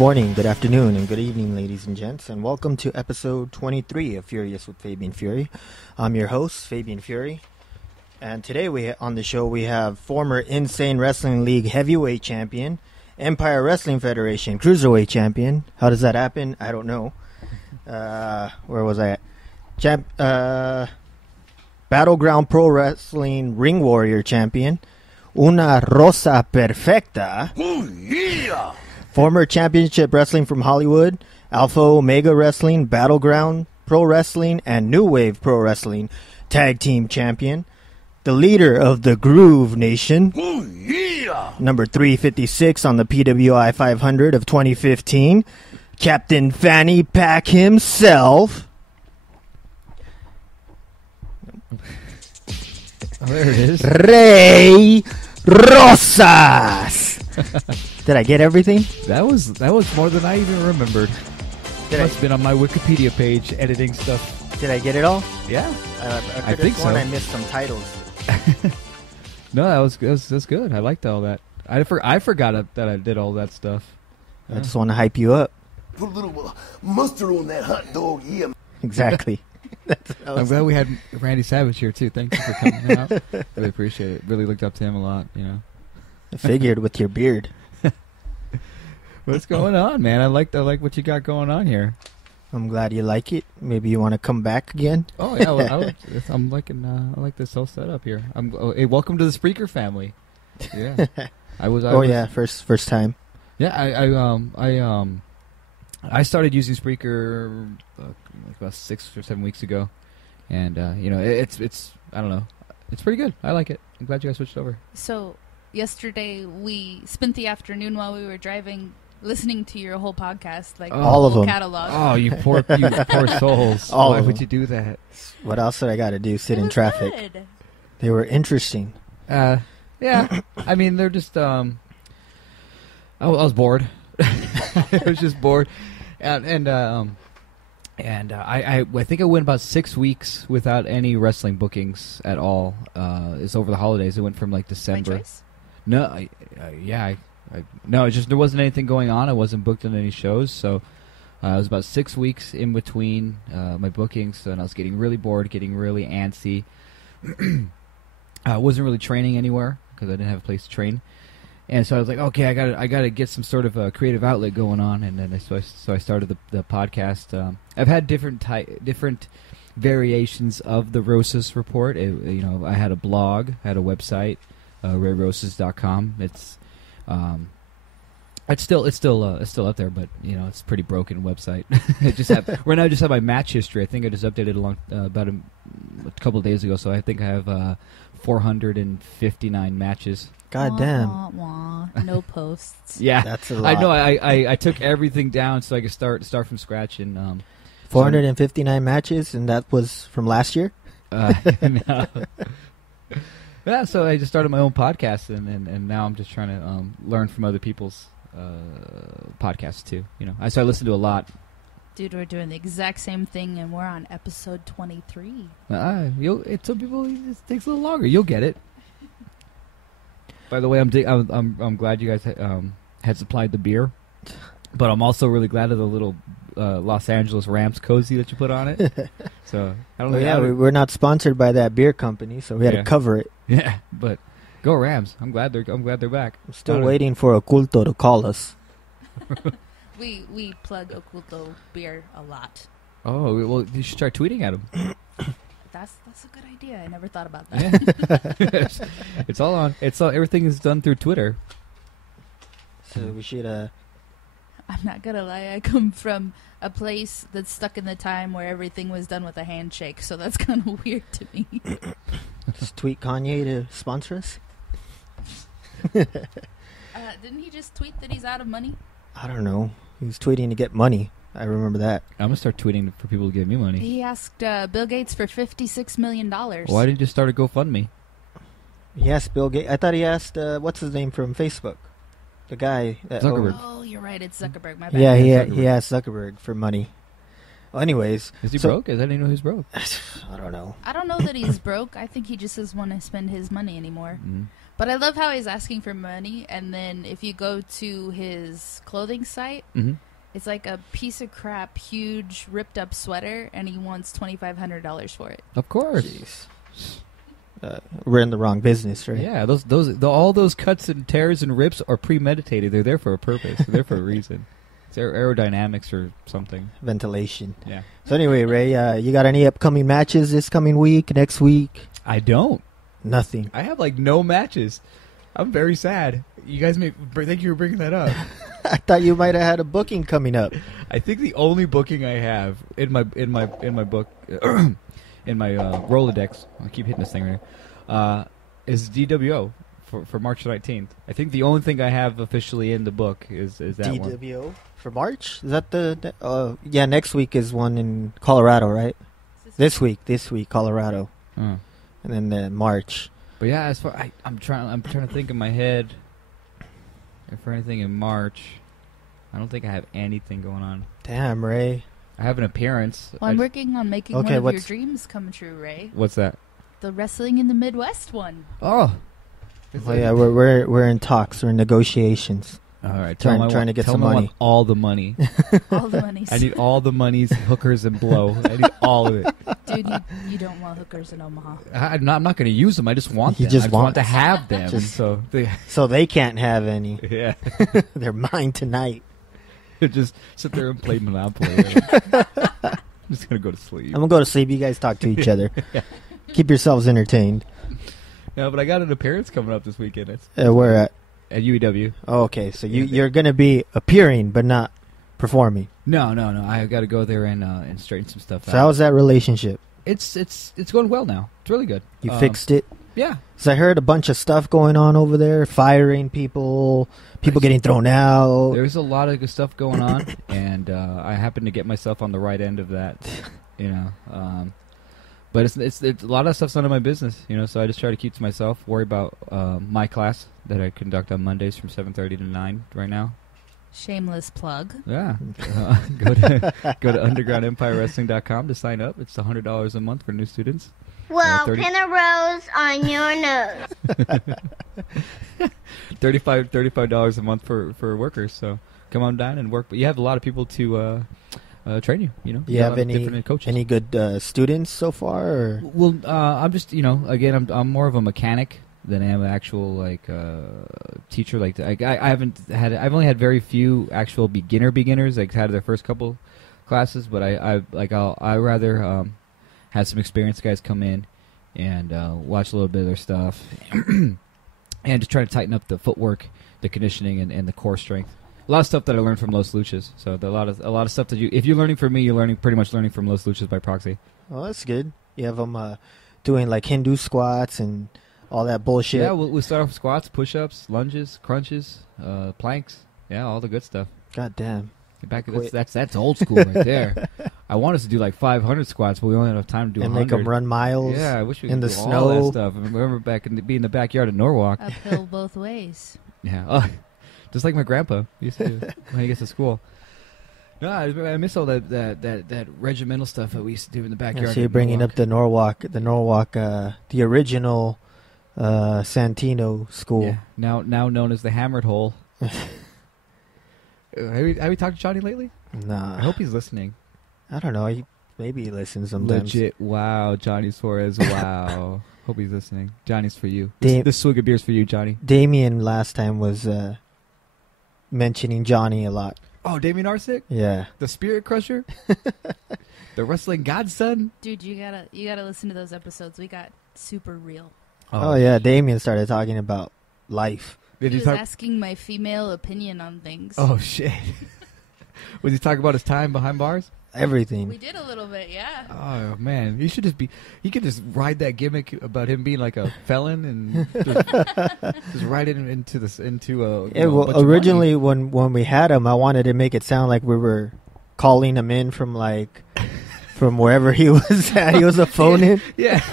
morning, good afternoon, and good evening, ladies and gents, and welcome to episode 23 of Furious with Fabian Fury. I'm your host, Fabian Fury, and today on the show we have former Insane Wrestling League heavyweight champion, Empire Wrestling Federation cruiserweight champion. How does that happen? I don't know. Where was I at? Battleground Pro Wrestling Ring Warrior champion, Una Rosa Perfecta. Oh, yeah! Former Championship Wrestling from Hollywood, Alpha Omega Wrestling, Battleground Pro Wrestling, and New Wave Pro Wrestling Tag Team Champion. The leader of the Groove Nation. Oh, yeah! Number 356 on the PWI 500 of 2015. Captain Fanny Pack himself. Oh, there it is. Ray Rosas. Did I get everything? That was more than I even remembered. Did Must have been on my Wikipedia page editing stuff. Did I get it all? Yeah, I think so. I missed some titles. No, that's good. I liked all that. I forgot that I did all that stuff. I just want to hype you up. Put a little mustard on that hot dog, yeah. Exactly. I'm glad we had Randy Savage here too. Thank you for coming out. Really appreciate it. Really looked up to him a lot. You know. I figured with your beard. What's going on, man? I like what you got going on here. I'm glad you like it. Maybe you want to come back again. Oh yeah, well, I'm liking. I like this whole setup here. Hey, welcome to the Spreaker family. Yeah, first time. Yeah, I started using Spreaker like about 6 or 7 weeks ago, and it's I don't know, it's pretty good. I like it. I'm glad you guys switched over. So yesterday we spent the afternoon while we were driving listening to your whole podcast, like all of them catalog. Oh, you poor souls! Why would you do that? What else did I got to do? Sit in traffic. Good. They were interesting. Yeah. I mean, they're just. I was bored. I was just bored, and I think I went about 6 weeks without any wrestling bookings at all. It's over the holidays. It went from like December. My choice? No, no, it's just there wasn't anything going on. I wasn't booked on any shows, so it was about 6 weeks in between my bookings, and I was getting really bored, getting really antsy. I wasn't really training anywhere because I didn't have a place to train, and so I was like, okay, I gotta get some sort of a creative outlet going on, and then so I started the podcast. I've had different variations of the Rosas Report. I had a blog, I had a website, rayrosas.com. It's still up there, but it's a pretty broken website. Right now I just have my match history. I think I just updated about a couple of days ago, so I think I have 459 matches. God damn. Wah, wah, wah. No posts. Yeah, that's a lot. I know. I took everything down so I could start from scratch. And 459 matches, and that was from last year. No. Yeah, so I just started my own podcast, and now I'm just trying to learn from other people's podcasts too. So I listen to a lot. Dude, we're doing the exact same thing, and we're on episode 23. Some people it takes a little longer. You'll get it. By the way, I'm glad you guys had supplied the beer, but I'm also really glad of the little Los Angeles Rams cozy that you put on it. So I don't know. Yeah, we're not sponsored by that beer company, so we had to cover it. Yeah, but go Rams! I'm glad they're back. I'm still waiting for Oculto to call us. We plug Oculto beer a lot. Oh well, you should try tweeting at them. That's a good idea. I never thought about that. Yeah. It's all on. Everything is done through Twitter. So we should. I'm not gonna lie. I come from a place that's stuck in the time where everything was done with a handshake, so that's kind of weird to me. Just tweet Kanye to sponsor us. Didn't he just tweet that he's out of money? I don't know. He was tweeting to get money. I remember that. I'm gonna start tweeting for people to give me money. He asked Bill Gates for $56 million. Why didn't you start a GoFundMe? He asked Bill Gates. I thought he asked what's his name from Facebook, the guy that Zuckerberg. Oh, you're right. It's Zuckerberg. My bad. Yeah, he asked Zuckerberg for money. Anyways, Is he broke? I didn't know he was broke. I don't know. I don't know that he's broke. I think he just doesn't want to spend his money anymore. Mm. But I love how he's asking for money, and then if you go to his clothing site, Mm-hmm. it's like a piece of crap, huge, ripped-up sweater, and he wants $2,500 for it. Of course. Jeez. We're in the wrong business, right? Yeah, all those cuts and tears and rips are premeditated. They're there for a purpose. They're there for a reason. It's aerodynamics or something. Ventilation. Yeah. So anyway, Ray, you got any upcoming matches this coming week, next week? I don't. Nothing. I have like no matches. I'm very sad. You guys thank you for bringing that up. I thought you might have had a booking coming up. I think the only booking I have in my book in my Rolodex, I keep hitting this thing right now, is DWO for March 19th. I think the only thing I have officially in the book is that one. DWO for March? Is that yeah, next week is one in Colorado, right? This week, Colorado. Oh. And then March. But yeah, as far I'm trying to think in my head if for anything in March. I don't think I have anything going on. Damn, Ray. I have an appearance. Well, I'm working on making one of your dreams come true, Ray. What's that? The Wrestling in the Midwest one. Oh. Oh yeah, we're in talks. We're in negotiations. All right, trying to get some money. I want all the money. All the monies. I need all the monies, hookers, and blow. I need all of it. Dude, you don't want hookers in Omaha. I'm not going to use them. I just want them. You just I just want to want- have them. So they can't have any. Yeah. They're mine tonight. Just sit there and play Monopoly. I'm just going to go to sleep. I'm gonna go to sleep. You guys talk to each other. Keep yourselves entertained. No, but I got an appearance coming up this weekend. It's Where at? at UEW. Oh, okay, so you're gonna be appearing but not performing. No. I got to go there and straighten some stuff out. So how's that relationship? It's going well now. It's really good. You fixed it? Yeah. So I heard a bunch of stuff going on over there, firing people getting thrown out. There's a lot of good stuff going on, and I happen to get myself on the right end of that, you know. But it's a lot of stuff's none of my business, you know. So I just try to keep to myself. Worry about my class that I conduct on Mondays from 7:30 to 9 right now. Shameless plug. Yeah. Go to undergroundempirewrestling.com to sign up. It's $100 a month for new students. Well, pin a rose on your nose. $35 a month for workers. So come on down and work. But you have a lot of people to train you. You know. Do you have different coaches. any good students so far? Or? Well, I'm just again I'm more of a mechanic than I am an actual teacher. Like I've only had very few actual beginners like had their first couple classes, but I rather have some experienced guys come in and watch a little bit of their stuff and just try to tighten up the footwork, the conditioning, and the core strength. A lot of stuff that I learned from Los Luchas. So a lot of stuff that if you're learning from me, you're pretty much learning from Los Luchas by proxy. Oh, that's good. You have them doing like Hindu squats and all that bullshit. Yeah, we'll start off with squats, push-ups, lunges, crunches, planks. Yeah, all the good stuff. God damn. That's old school right there. I want us to do like 500 squats, but we only have enough time to do and 100. make them run miles. Yeah, I wish we in could the do snow. all that stuff. I remember being in the backyard at Norwalk. Uphill both ways. Yeah, just like my grandpa used to do when he gets to school. No, I miss all that regimental stuff that we used to do in the backyard. Yeah, so you're bringing up the Norwalk, the original Santino school. Yeah, now known as the Hammered Hole. Have we talked to Johnny lately? Nah. I hope he's listening. I don't know. Maybe he listens sometimes. Legit. Wow, Johnny Suarez. Wow. Hope he's listening. Johnny's for you. Da- This swig of beer's for you, Johnny. Damien last time was mentioning Johnny a lot. Oh, Damien Arsick? Yeah. The Spirit Crusher? The Wrestling Godson? Dude, you gotta listen to those episodes. We got super real. Oh yeah, Damien started talking about life. He was asking my female opinion on things. Oh, shit. Was he talking about his time behind bars? Everything. We did a little bit, yeah. Oh, man. He could just ride that gimmick about him being like a felon and just ride it into a originally when we had him, I wanted to make it sound like we were calling him in from wherever he was at. He was a phone-in. Yeah.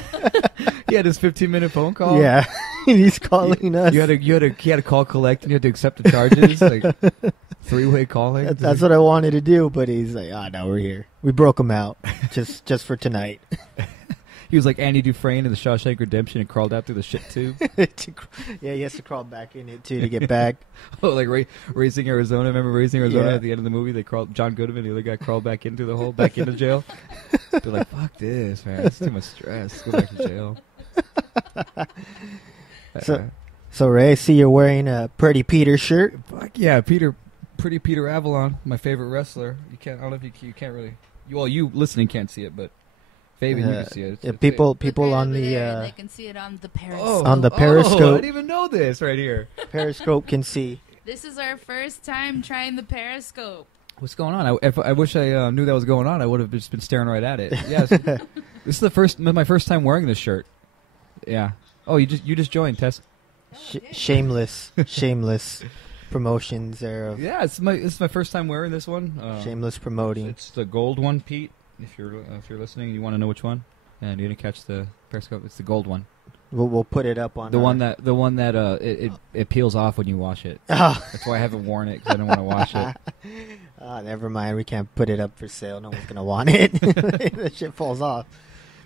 He had his 15-minute phone call. Yeah. He's calling us. He had to call collect and you had to accept the charges. Three-way calling. That's what I wanted to do, but he's like, no, we're here. We broke him out just for tonight. He was like Andy Dufresne in the Shawshank Redemption and crawled out through the shit tube. Yeah, he has to crawl back in it too to get back. Oh, like Raising Arizona. Remember Raising Arizona Yeah. at the end of the movie? They crawled. John Goodman, the other guy, crawled back into the hole, back into jail. They're like, "Fuck this, man! It's too much stress. Go back to jail." So Ray, I see you're wearing a Pretty Peter shirt. Fuck yeah, Pretty Peter Avalon, my favorite wrestler. You can't. I don't know if you can't really. You listening can't see it, but Fabian, you can see it. It's people Look on over the there, they can see it on the Periscope. on the I Periscope. didn't even know this right here. Periscope can see. This is our first time trying the Periscope. What's going on? I wish I knew that was going on. I would have just been staring right at it. Yes, this is my first time wearing this shirt. Yeah. Oh, you just joined, Tess. Shameless promotions there. Yeah, this is my first time wearing this one. Shameless promoting. It's the gold one, Pete. If you're listening, you want to know which one, and you didn't catch the Periscope. It's the gold one. We'll put it up on the one that it peels off when you wash it. Oh. That's why I haven't worn it because I don't want to wash it. Never mind. We can't put it up for sale. No one's gonna want it. The shit falls off.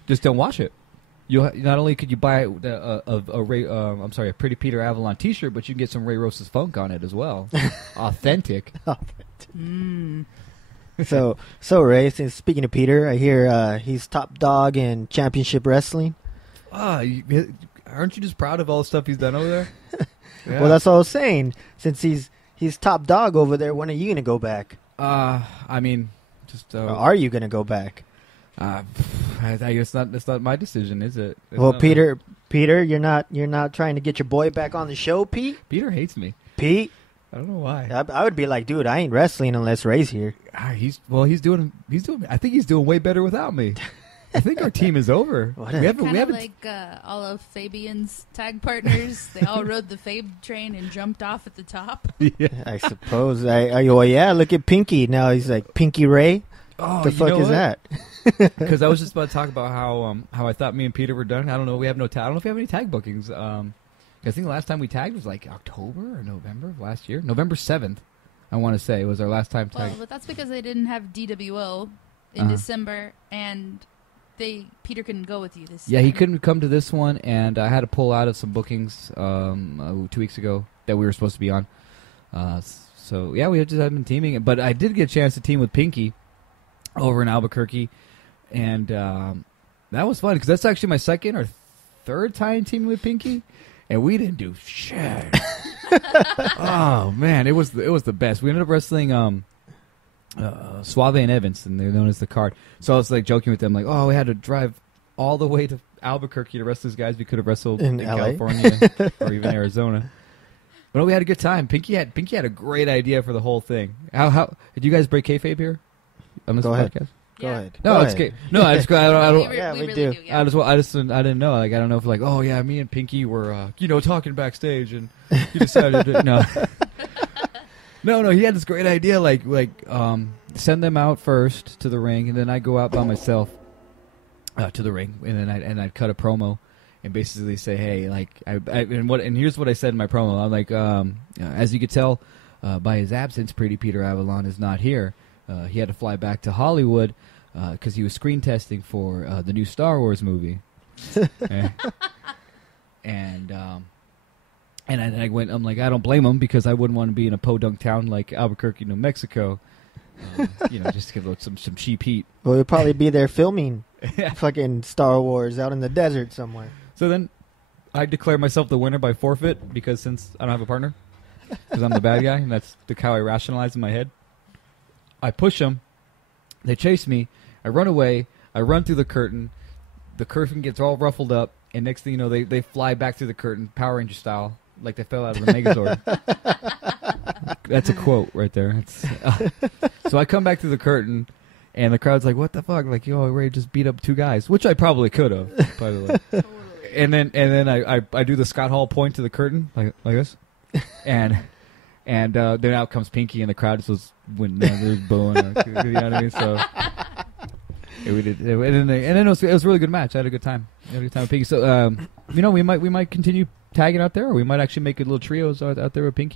Just don't wash it. Not only could you buy a Pretty Peter Avalon T-shirt, but you can get some Ray Rosas funk on it as well. Authentic. So Ray, speaking of Peter, I hear he's top dog in championship wrestling. Aren't you just proud of all the stuff he's done over there? Yeah. Well, that's what I was saying. Since he's top dog over there, when are you gonna go back? I mean, just Or are you gonna go back? I guess that's not my decision, is it? Well, Peter, you're not trying to get your boy back on the show, Pete. Peter hates me. Pete, I don't know why. I would be like, dude, I ain't wrestling unless Ray's here. He's doing. I think he's doing way better without me. I think our team is over. What we haven't. Like all of Fabian's tag partners, they all rode the Fabe train and jumped off at the top. Yeah. I suppose. Well, yeah. Look at Pinky. Now he's like Pinky Ray. Oh, the fuck is that? Because I was just about to talk about how I thought me and Peter were done. I don't know. We have no tag. I don't know if we have any tag bookings. I think the last time we tagged was like October or November of last year. November 7th, I want to say, was our last time tag. Well, but that's because they didn't have DWO in December, and Peter couldn't go with you this Yeah, time. he couldn't come to this one, and I had to pull out of some bookings 2 weeks ago that we were supposed to be on. So, yeah, we just haven't been teaming. But I did get a chance to team with Pinky over in Albuquerque, and that was fun because that's actually my second or third time teaming with Pinky, and we didn't do shit. Oh man, it was the best. We ended up wrestling Suave and Evans, and they're known as the Card. So I was like joking with them, like, "Oh, we had to drive all the way to Albuquerque to wrestle these guys. We could have wrestled in California or even Arizona." But we had a good time. Pinky had a great idea for the whole thing. How did you guys break kayfabe here on this podcast? Go ahead. No, Go it's ahead. okay. No, I don't. Yeah, we really do. Yeah. I didn't know. Like, I don't know if like, oh yeah, me and Pinky were, talking backstage, and he decided to, no. No, he had this great idea, like, send them out first to the ring, and then I go out by myself to the ring, and then I'd cut a promo, and basically say, hey, like, and here's what I said in my promo. I'm like, as you could tell by his absence, Pretty Peter Avalon is not here. He had to fly back to Hollywood because he was screen testing for the new Star Wars movie. And I went, I'm like, I don't blame him because I wouldn't want to be in a podunk town like Albuquerque, New Mexico, just to give some cheap heat. Well, you'll probably be there filming fucking Star Wars out in the desert somewhere. So then I declare myself the winner by forfeit because since I don't have a partner, because I'm the bad guy, and that's how I rationalize in my head. I push them, they chase me, I run away, I run through the curtain gets all ruffled up, and next thing you know, they fly back through the curtain, Power Ranger style, like they fell out of the Megazord. That's a quote right there. So I come back through the curtain, and the crowd's like, what the fuck? Like, Ray just beat up 2 guys, which I probably could have, by the way. Totally. And then I do the Scott Hall point to the curtain, like this, and then out comes Pinky, and the crowd just went there's booing. You know what I mean? So we did, and then it was a really good match. I had a good time. With Pinky. So we might continue tagging out there, or we might actually make a little trios out there with Pink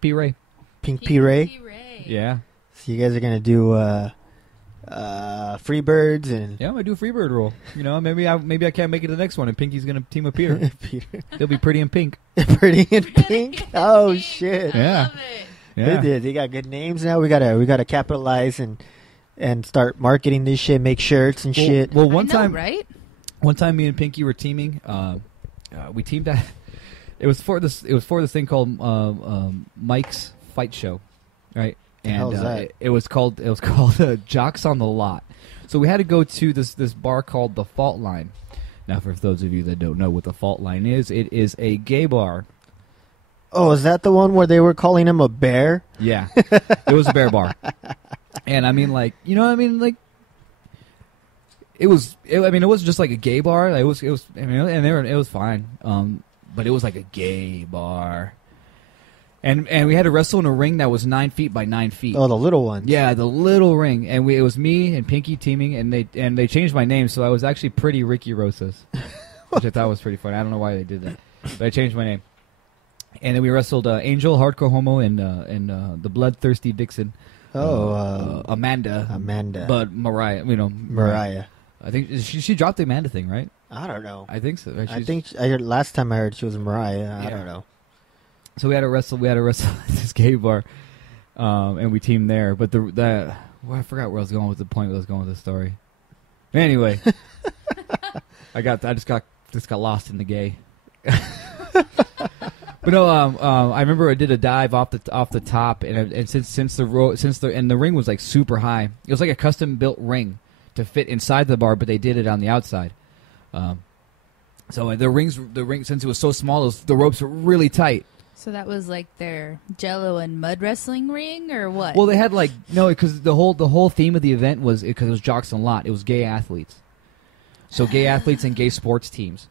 P Ray. Pink P. Ray. Yeah. So you guys are gonna do Freebirds and Yeah, I'm gonna do a Freebird roll. You know, maybe I can't make it to the next one, and Pinky's gonna team up here. They'll be pretty in pink. Pretty in Pink. Oh shit! Yeah. I love it. Yeah. They got good names now. We gotta capitalize and start marketing this shit. Make shirts and shit. Well, I know, right? One time, me and Pinky were teaming. We teamed at. It was for this thing called Mike's Fight Show, right? The hell is that? It was called Jocks on the Lot. So we had to go to this bar called the Fault Line. Now, for those of you that don't know what the Fault Line is, it is a gay bar. Oh, is that the one where they were calling him a bear? Yeah, it was a bear bar, and I mean, like, you know what I mean, like. It was just like a gay bar. It was. I mean, and it was fine. But it was like a gay bar, and we had to wrestle in a ring that was 9 feet by 9 feet. Oh, the little ones. Yeah, the little ring, and it was me and Pinky teaming, and they changed my name, so I was actually Pretty Ricky Rosas, which I thought was pretty funny. I don't know why they did that, but I changed my name. And then we wrestled Angel, Hardcore Homo, and the Bloodthirsty Vixen. Amanda. But Mariah, Mariah. I think she dropped the Amanda thing, right? I don't know. I think so. I think I heard last time I heard she was Mariah. I Yeah. don't know. So we had to wrestle at this gay bar, and we teamed there. But I forgot where I was going with the point. Where I was going with the story. Anyway, I just got lost in the gay. But no, I remember I did a dive off the top, and since the ring was like super high, it was like a custom built ring to fit inside the bar, but they did it on the outside. So the ring, since it was so small, the ropes were really tight. So that was like their Jello and mud wrestling ring, or what? Well, they had because the whole theme of the event was because it was Jocks on Lot. It was gay athletes, so gay athletes and gay sports teams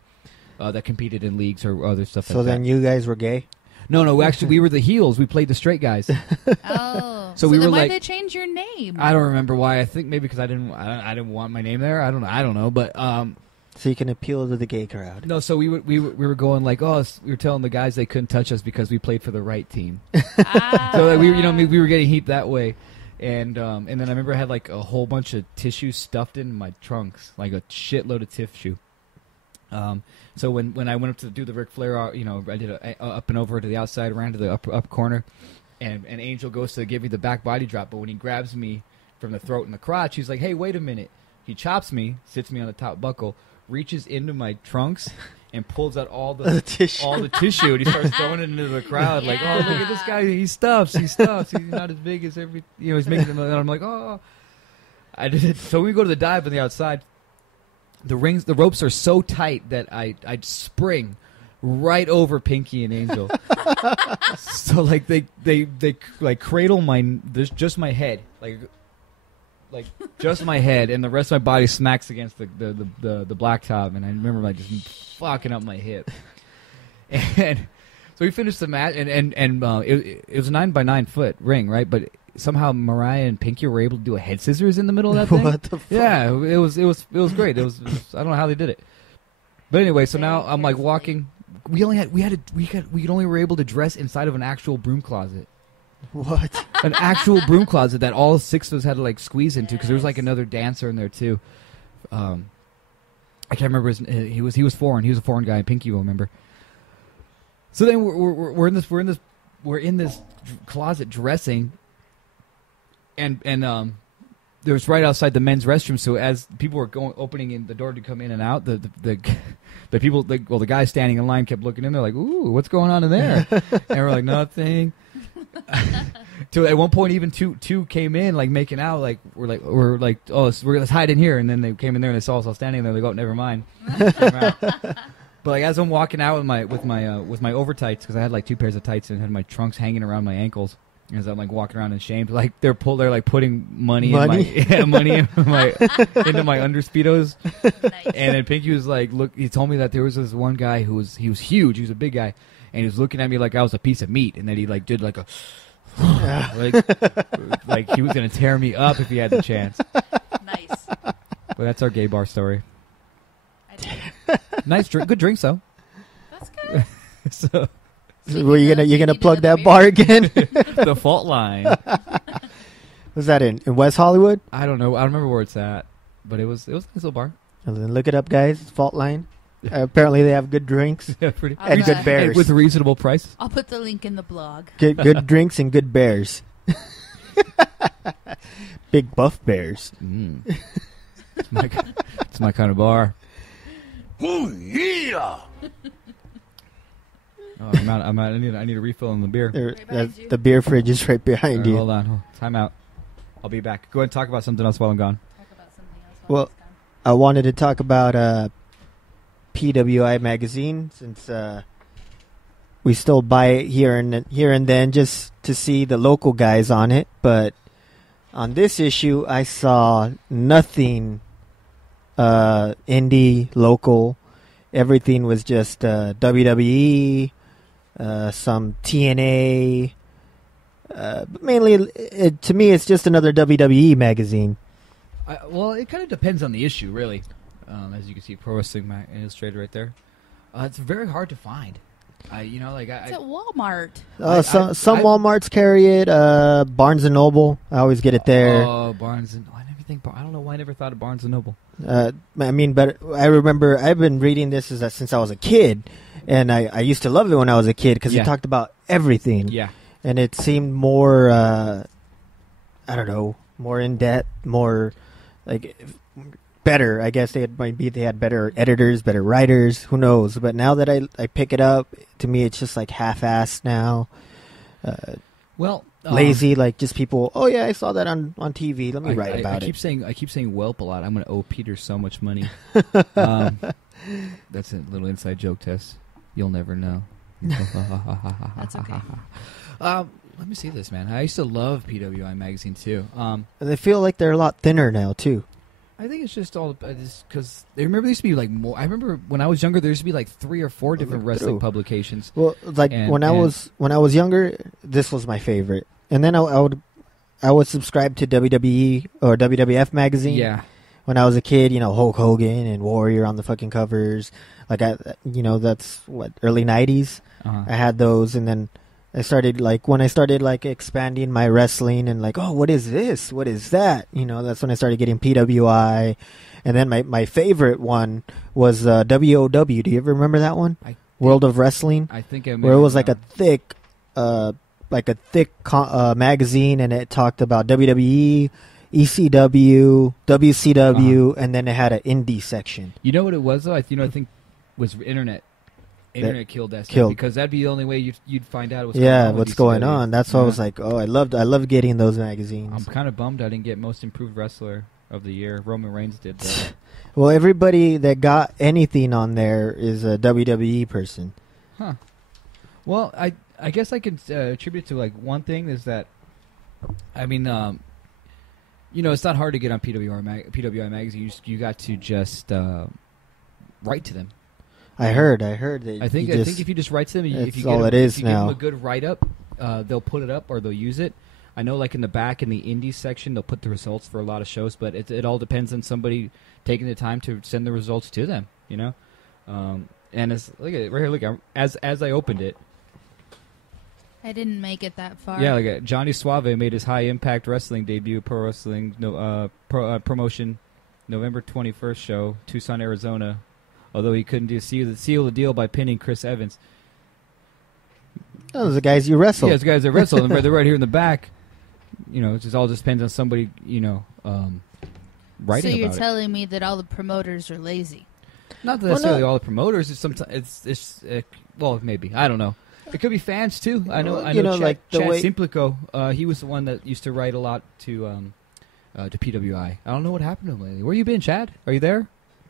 that competed in leagues or other stuff. So then you guys were gay? No, actually we were the heels. We played the straight guys. Oh, so we were why'd like, they change your name? I don't remember why. I think maybe because I didn't want my name there. I don't know, but so you can appeal to the gay crowd. No, so we were going like, we were telling the guys they couldn't touch us because we played for the right team. So like, we were getting heat that way, and then I remember I had like a whole bunch of tissue stuffed in my trunks, like a shitload of tissue. So when I went up to do the Ric Flair, I did a up and over to the outside, ran to the up corner, and Angel goes to give me the back body drop, but when he grabs me from the throat and the crotch, he's like, "Hey, wait a minute!" He chops me, sits me on the top buckle, reaches into my trunks, and pulls out all the tissue, and he starts throwing it into the crowd, like, "Oh, look at this guy! He stuffs. He's not as big as every, he's making them." And I'm like, "Oh." I did it. So we go to the dive on the outside. The ropes are so tight that I'd spring right over Pinky and Angel. So like they like cradle just my head, like just my head, and the rest of my body smacks against the blacktop, and I remember like just fucking up my hip. And so we finished the match, and it was a 9 by 9 foot ring, right? But somehow Mariah and Pinky were able to do a head scissors in the middle of that thing. What the fuck? Yeah, it was great. It was I don't know how they did it, but anyway. So now I'm like walking. We were able to dress inside of an actual broom closet. What? An actual broom closet that all 6 of us had to like squeeze into because there was like another dancer in there too. I can't remember he was foreign. He was a foreign guy. Pinky will remember. So then we're in this closet dressing. And there's right outside the men's restroom. So as people were opening in the door to come in and out, the people, the guys standing in line kept looking in there like, "Ooh, what's going on in there?" And we're like, "Nothing." So at one point, even two came in like making out. Like we're like, "Oh, let's hide in here." And then they came in there and they saw us all standing there. They go, "Oh, never mind." But like as I'm walking out with my over tights, because I had like 2 pairs of tights and had my trunks hanging around my ankles. As I'm like walking around in shame, like they're like putting money? into my underspeedos. Nice. And then Pinky was like, "Look," he told me that there was this one guy he was huge, he was a big guy, and he was looking at me like I was a piece of meat, and then he like did like a like he was gonna tear me up if he had the chance. Nice. But that's our gay bar story. I did. Nice, good drinks though. That's good. So Were you gonna plug that bar again? The Fault Line. Was that in West Hollywood? I don't know. I don't remember where it's at, but it was a nice little bar. And then look it up, guys. Fault Line. Apparently, they have good drinks Yeah, pretty. and good bears. With reasonable prices. I'll put the link in the blog. Good drinks and good bears. Big buff bears. It's my kind of bar. Oh, yeah. Oh, I'm out. I need a refill on the beer. behind you. The beer fridge is right behind you. Hold on. Time out. I'll be back. Go ahead and talk about something else while I'm gone. Talk about something else while Well, it's done. I wanted to talk about PWI magazine since we still buy it here and then just to see the local guys on it. But on this issue, I saw nothing indie, local. Everything was just WWE, some TNA. Mainly, to me, it's just another WWE magazine. Well, it kind of depends on the issue, really. As you can see, Pro Wrestling Illustrated right there. It's very hard to find. It's at Walmart. Some Walmarts carry it. Barnes and Noble, I always get it there. Oh, Barnes and I don't know why I never thought of Barnes and Noble. I mean, but I remember I've been reading this since I was a kid, and I used to love it when I was a kid because he talked about everything. Yeah, and it seemed more, I don't know, more in depth, more like better. I guess they had better editors, better writers. Who knows? But now that I pick it up, to me it's just like half-assed now. Lazy, like just people. Oh yeah, I saw that on TV. Let me write about it. I keep saying Welp a lot. I'm going to owe Peter so much money. That's a little inside joke, Tess. You'll never know. That's okay. Let me see this, man. I used to love PWI magazine too. And they feel like they're a lot thinner now too. I think it's just all because they remember there used to be like more. I remember when I was younger, there used to be like 3 or 4 different wrestling publications. Well, like when I was younger, this was my favorite, and then I would subscribe to WWE or WWF magazine. Yeah. When I was a kid, Hulk Hogan and Warrior on the fucking covers. Like that's what, early '90s. I had those, and then I started when I started expanding my wrestling and oh, what is this? What is that? That's when I started getting PWI, and then my favorite one was WOW. Do you ever remember that one? World of Wrestling. I think where it was like a thick magazine, and it talked about WWE, ECW, WCW, and then it had an indie section. You know what it was though? I think was internet. Internet killed that stuff because that'd be the only way you'd find out what's going on. That's why I was like, oh, I loved getting those magazines. I'm kind of bummed I didn't get Most Improved Wrestler of the Year. Roman Reigns did that. Well, everybody that got anything on there is a WWE person. Huh. Well, I guess I could attribute it to one thing is that, I mean, it's not hard to get on PWI magazine. You got to just write to them. I heard that. I think if you just write to them, if you give them a good write up, they'll put it up or they'll use it. I know, in the back in the indies section, they'll put the results for a lot of shows, but it all depends on somebody taking the time to send the results to them. And it's look at it right here. Look, as I opened it, I didn't make it that far. Yeah, Johnny Suave made his High Impact Wrestling debut, Pro Wrestling promotion, November 21st show, Tucson, Arizona. Although he couldn't seal the deal by pinning Chris Evans. Oh, those are the guys you wrestled. Yeah, those guys that wrestled. And they're right here in the back. It just all depends on somebody, writing about it. So you're telling me that all the promoters are lazy? Not necessarily all the promoters. It's sometimes well, maybe, I don't know. It could be fans too. I know. Chad Simplico. He was the one that used to write a lot to PWI. I don't know what happened to him lately. Where you been, Chad? Are you there?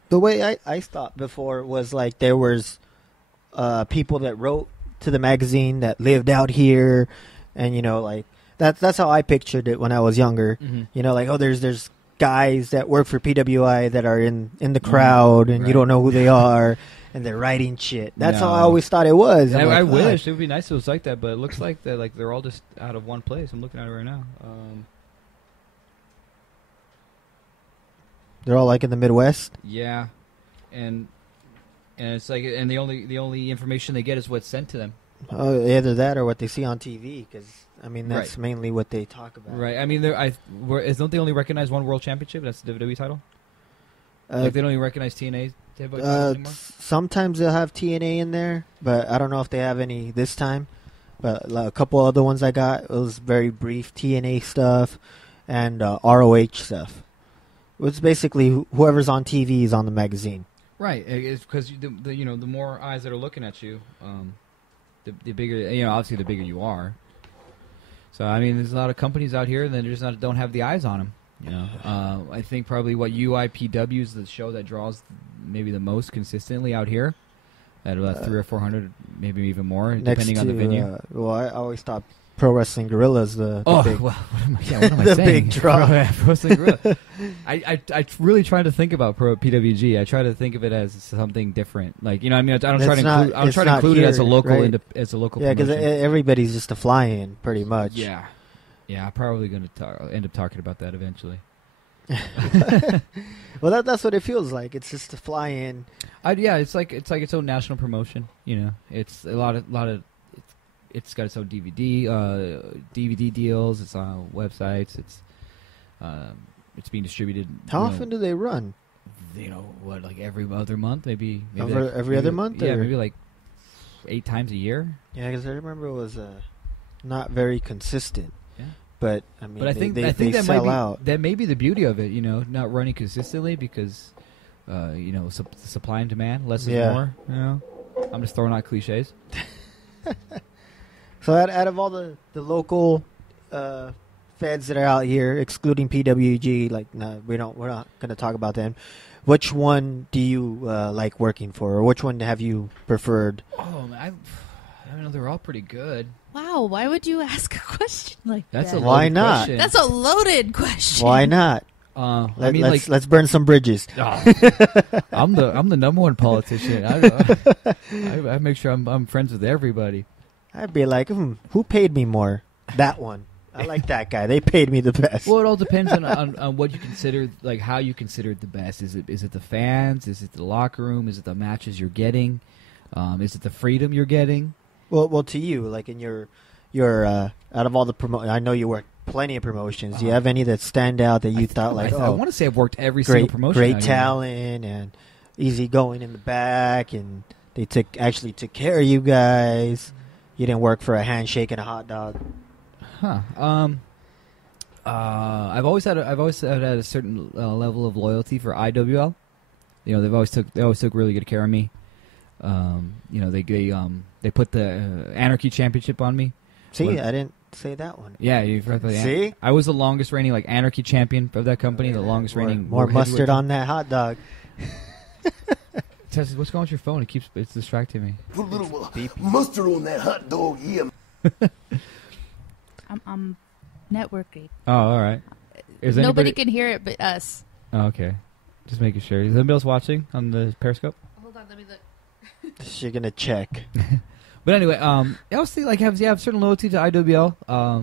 The way I thought before was there was people that wrote to the magazine that lived out here, and that's how I pictured it when I was younger. Mm-hmm. There's guys that work for PWI that are in the crowd, and you don't know who they are, and they're writing shit. That's how I always thought it was. I wish it would be nice if it was like that, but it looks like they're all just out of one place. I'm looking at it right now. They're all in the Midwest. Yeah, and it's and the only information they get is what's sent to them. Either that or what they see on TV, because I mean that's Right. mainly what they talk about. Right. I mean, don't they only recognize one world championship? That's the WWE title. Like they don't even recognize TNA heavyweight titles anymore. Sometimes they'll have TNA in there, but I don't know if they have any this time. But a couple other ones I got, it was very brief TNA stuff and ROH stuff. It's basically whoever's on TV is on the magazine. Right. It's because the more eyes that are looking at you, the bigger, obviously the bigger you are. So I mean, there's a lot of companies out here that just don't have the eyes on them. I think probably what UIPW is the show that draws maybe the most consistently out here. At about 300 or 400, maybe even more, depending on the venue. I always thought Pro Wrestling Guerrillas the big, what am I the saying? big draw. Pro Wrestling Guerrilla. I really try to think about Pro PWG. I try to think of it as something different. Like I don't try to include it as a local right? as a local. Yeah, because promotion. everybody's just a fly-in, pretty much. Yeah. I'm probably going to end up talking about that eventually. Well, that's what it feels like. It's just a fly-in. It's like its own national promotion. It's a lot of. It's got its own DVD deals. It's on websites. It's being distributed. How often do they run? Like every other month, maybe every other month. Yeah, or? maybe like 8 times a year. Yeah, because I remember it was not very consistent. Yeah. But I mean, I think they that sell might be, out. That may be the beauty of it, not running consistently because, supply and demand, less is more. I'm just throwing out cliches. So out of all the local feds that are out here, excluding PWG, we're not going to talk about them. Which one do you like working for, or which one have you preferred? Oh, I know they're all pretty good. Wow, why would you ask a question like That's that? a Why loaded not? question. That's a loaded question. Why not? Let's burn some bridges. I'm the number one politician. I make sure I'm friends with everybody. I'd be like, who paid me more? That one. I like that guy. They paid me the best. Well, it all depends on what you consider, like how you consider it the best. Is it the fans? Is it the locker room? Is it the matches you're getting? Is it the freedom you're getting? Well, to you, like in your out of all the I know you worked plenty of promotions. Do you have any that stand out that you thought like, I want to say I've worked every great, single promotion. Great talent and easy going in the back, and they actually took care of you guys. You didn't work for a handshake and a hot dog. Huh. I've always had a certain level of loyalty for IWL. They always took really good care of me. They put the Anarchy Championship on me. See, I didn't say that one. Yeah, you've heard the See? I was the longest reigning Anarchy champion of that company. The longest reigning. More mustard on that hot dog. Tess, what's going on with your phone? It's distracting me. Put a little mustard on that hot dog, yeah. I'm networking. Oh, all right. Nobody can hear it but us. Oh, okay. Just making sure. Is anybody else watching on the Periscope? Hold on, let me look. She's gonna check. But anyway, I also think have certain loyalty to IWL.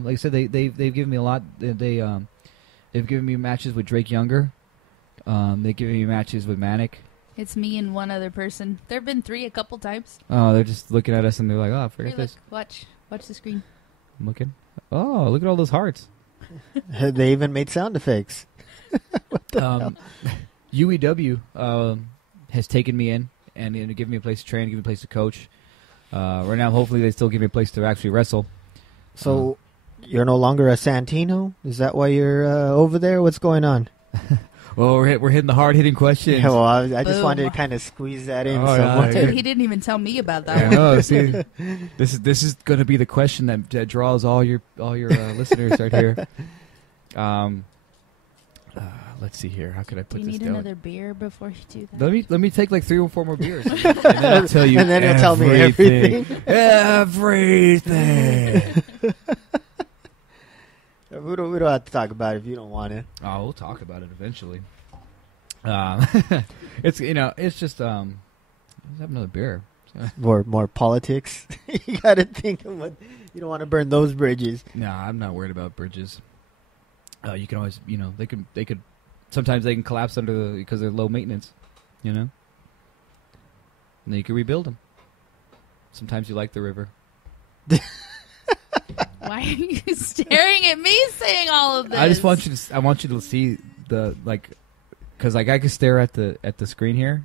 Like I said, they've given me a lot. They've given me matches with Drake Younger. They've given me matches with Manic. It's me and one other person. There have been 3 a couple times. Oh, they're just looking at us and they're like, "Oh, forget this." Watch the screen. I'm looking. Oh, look at all those hearts. They even made sound effects. What the hell? UEW has taken me in and given me a place to train, given me a place to coach. Right now, hopefully, they still give me a place to actually wrestle. So, you're no longer a Santino? Is that why you're over there? What's going on? Well, we're hitting the hard-hitting questions. Yeah, well, I just wanted to kind of squeeze that in. Dude, he didn't even tell me about that one. No, see, this is going to be the question that draws all your listeners right here. Let's see here. How could I put this down? Do you need another beer before you do that? Let me take like 3 or 4 more beers, and then I'll tell you. And then you'll tell me everything. Everything. We don't have to talk about it if you don't want to. Oh, we'll talk about it eventually. It's just let's have another beer. More politics. You got to think of what you don't want to burn those bridges. Nah, I'm not worried about bridges. You can always, they could sometimes they can collapse because they're low maintenance, And then you can rebuild them. Sometimes you like the river. Why are you staring at me saying all of this? I just want you to. I want you to see the because I could stare at the screen here,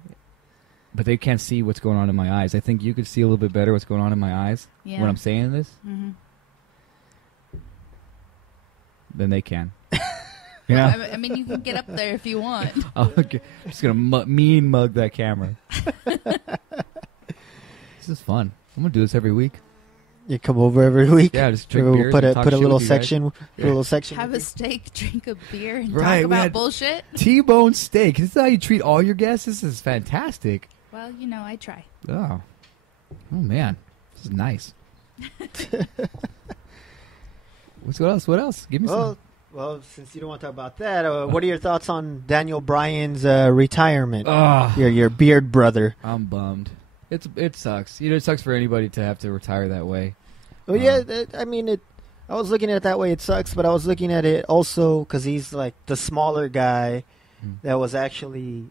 but they can't see what's going on in my eyes. I think you could see a little bit better what's going on in my eyes when I'm saying this. Mm-hmm. Than they can. Yeah. I mean, you can get up there if you want. Okay. I'm just gonna mean mug that camera. This is fun. I'm gonna do this every week. You come over every week. Yeah, just drink beers. Put and a talk put a shit little with you guys. section. Put a little section. Have a steak, drink a beer, and Right, talk we about had- bullshit. T-bone steak. This is how you treat all your guests. This is fantastic. Well, I try. Oh man, this is nice. What else? What else? Give me some. Well, since you don't want to talk about that, what are your thoughts on Daniel Bryan's retirement? Your beard brother. I'm bummed. It sucks. It sucks for anybody to have to retire that way. Well, yeah, I mean, I was looking at it that way. It sucks, but I was looking at it also because he's like the smaller guy that was actually,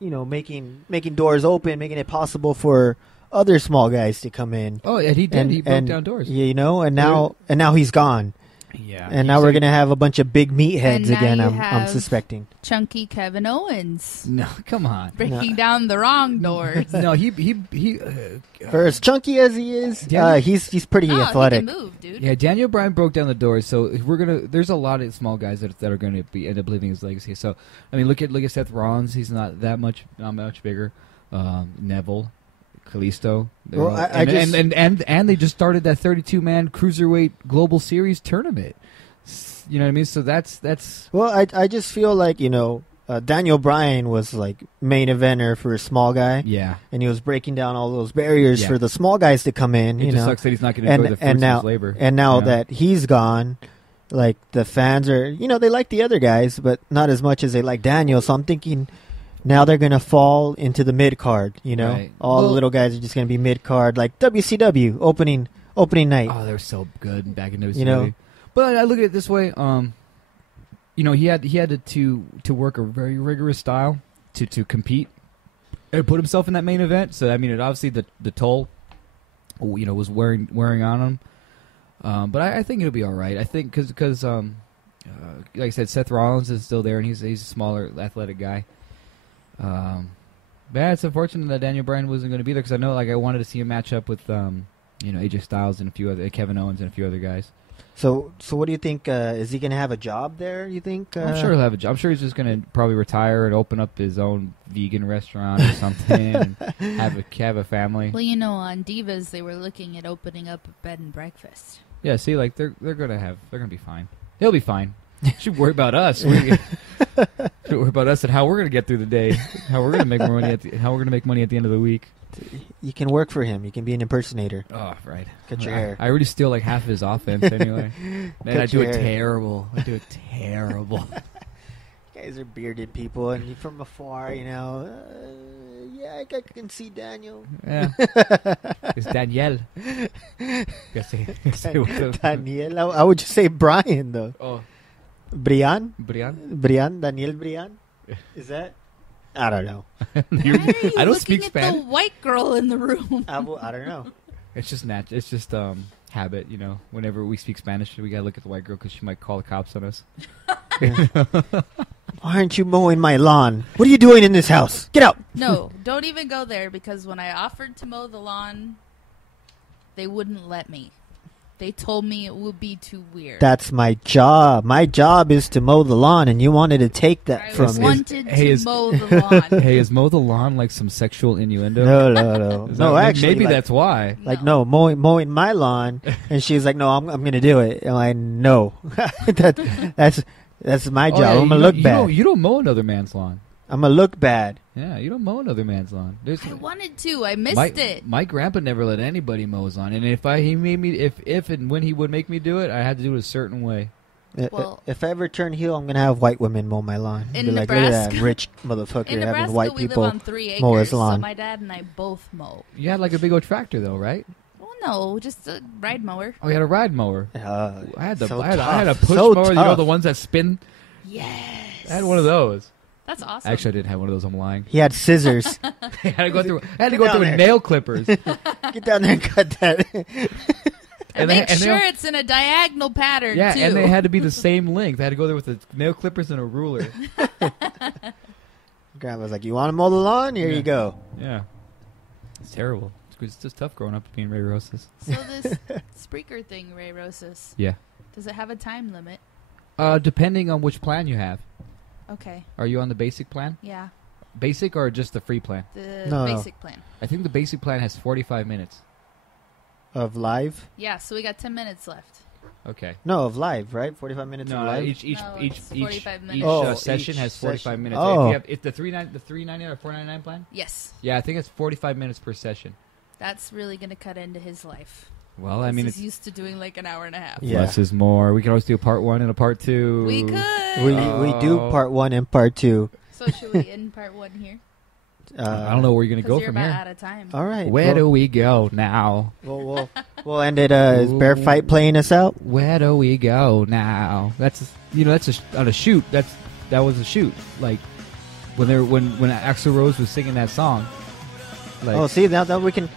making doors open, making it possible for other small guys to come in. Oh, and he did. He broke down doors. And now he's gone. Yeah. And now we're gonna have a bunch of big meatheads And now again. you I'm have suspecting. Chunky Kevin Owens No, come on. breaking down the wrong doors. No, he. For as chunky as he is, Daniel- he's pretty athletic. He can move, dude. Yeah, Daniel Bryan broke down the doors, so there's a lot of small guys that are gonna end up living his legacy. So I mean, look at Seth Rollins. He's not much bigger. Neville, Kalisto. Well, and they just started that 32-man cruiserweight global series tournament. You know what I mean? So that's. Well, I just feel like Daniel Bryan was like main eventer for a small guy. Yeah. And he was breaking down all those barriers for the small guys to come in. It just sucks that he's not going to enjoy the fruits of his labor. And now that he's gone, like the fans are, they like the other guys, but not as much as they like Daniel. So I'm thinking now they're going to fall into the mid card. Right. All the little guys are just going to be mid card, like WCW opening night. Oh, they were so good back in WCW. But I look at it this way. He had to work a very rigorous style to compete and put himself in that main event. So I mean, it obviously the toll, was wearing on him. But I think it'll be all right. I think because like I said, Seth Rollins is still there, and he's a smaller, athletic guy. But yeah, it's unfortunate that Daniel Bryan wasn't going to be there because I know, I wanted to see him match up with, AJ Styles and a few other Kevin Owens and a few other guys. So what do you think? Is he going to have a job there? You think? I'm sure he'll have a job. I'm sure he's just going to probably retire and open up his own vegan restaurant or something, and have a family. Well, on Divas they were looking at opening up a bed and breakfast. Yeah, see, they're gonna be fine. He'll be fine. Should worry about us. Should worry about us and how we're gonna get through the day. How we're gonna make more money how we're gonna make money at the end of the week. You can work for him. You can be an impersonator. Oh, right. Cut your hair. I already steal half of his offense anyway. Man, I do it terrible. You guys are bearded people, and you're from afar, yeah, I can see Daniel. Yeah. It's Danielle. Daniel. How would you say Brian, though? Oh. Brian? Brian? Daniel Brian? Is that? I don't know. Why are you I don't looking speak at Spanish. the white girl in the room? I don't know. It's just It's just habit, Whenever we speak Spanish, we gotta look at the white girl because she might call the cops on us. Why aren't you mowing my lawn? What are you doing in this house? Get out! No, don't even go there because when I offered to mow the lawn, they wouldn't let me. They told me it would be too weird. That's my job. My job is to mow the lawn, and you wanted to take that from me. I wanted to mow the lawn. Hey, is mow the lawn like some sexual innuendo? No. No, actually. Maybe that's why. Mowing my lawn, and she's like, no, I'm going to do it. And I'm like, no. That's my job. Yeah, I'm going to look bad. You don't mow another man's lawn. I'm going to look bad. Yeah, you don't mow another man's lawn. I wanted to. I missed it. My grandpa never let anybody mow his lawn, and if and when he would make me do it, I had to do it a certain way. Well, if I ever turn heel, I'm going to have white women mow my lawn. In be like, Nebraska, look at that rich motherfucker having white we people live on 3 acres, mow his lawn. so my dad and I both mow. You had like a big old tractor, though, right? Well, no, just a ride mower. Oh, you had a ride mower. I had so I had a tough. push So mower. tough. The ones that spin. Yes. I had one of those. That's awesome. Actually, I didn't have one of those. I'm lying. He had scissors. I had to go through with nail clippers. Get down there and cut that. And make sure it's in a diagonal pattern, yeah, too. and they had to be the same length. They had to go there with the nail clippers and a ruler. Grandma's like, you want to mow the lawn? Here you go. Yeah. It's terrible. It's just tough growing up being Ray Rosas. So this Spreaker thing, Ray Rosas. Yeah. Does it have a time limit? Depending on which plan you have. Okay. Are you on the basic plan? Yeah. Basic or just the free plan? The basic plan. I think the basic plan has 45 minutes. Of live? Yeah, so we got 10 minutes left. Okay. No, of live, right? 45 minutes of live? Each 45 minutes. session each has 45 session. minutes. Oh. If the $3.99 or $4.99 plan? Yes. Yeah, I think it's 45 minutes per session. That's really going to cut into his life. Well, I mean, he's used to doing like an hour and a half. Yeah. Less is more. We can always do a part 1 and a part 2. We could. We do part 1 and part 2. So should we end part 1 here? I don't know where you're going to go you're from about here. out of time. All right. Where do we go now? We'll end it. Is Bear Fight playing us out? Where do we go now? That's on a shoot. That was a shoot. Like when Axl Rose was singing that song. Like, See, now we can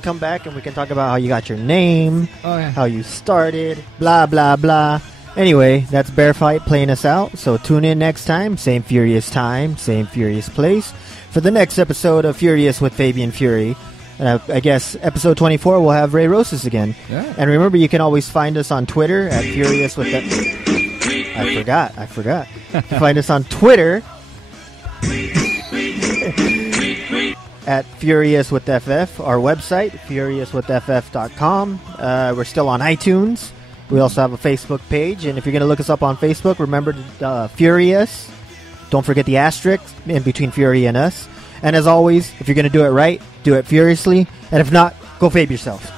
come back and we can talk about how you got your name, how you started, blah blah blah. Anyway, that's Bear Fight playing us out. So tune in next time, same furious place, for the next episode of Furious with Fabian Fury. I guess episode 24 we'll have Ray Rosas again. Yeah. And remember, you can always find us on Twitter at Furious with I forgot. Find us on Twitter at Furious with FF. Our website, furiouswithff.com. We're still on iTunes. We also have a Facebook page, and if you're going to look us up on Facebook, remember Furious. Don't forget the asterisk in between Fury and us. And as always, if you're going to do it right, do it furiously. And if not, go Fabe yourself.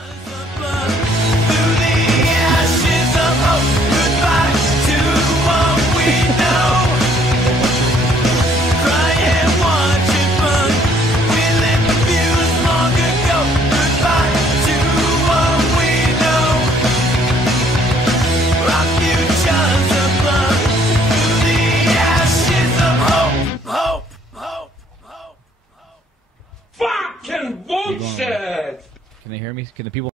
Fucking bullshit! Can they hear me? Can the people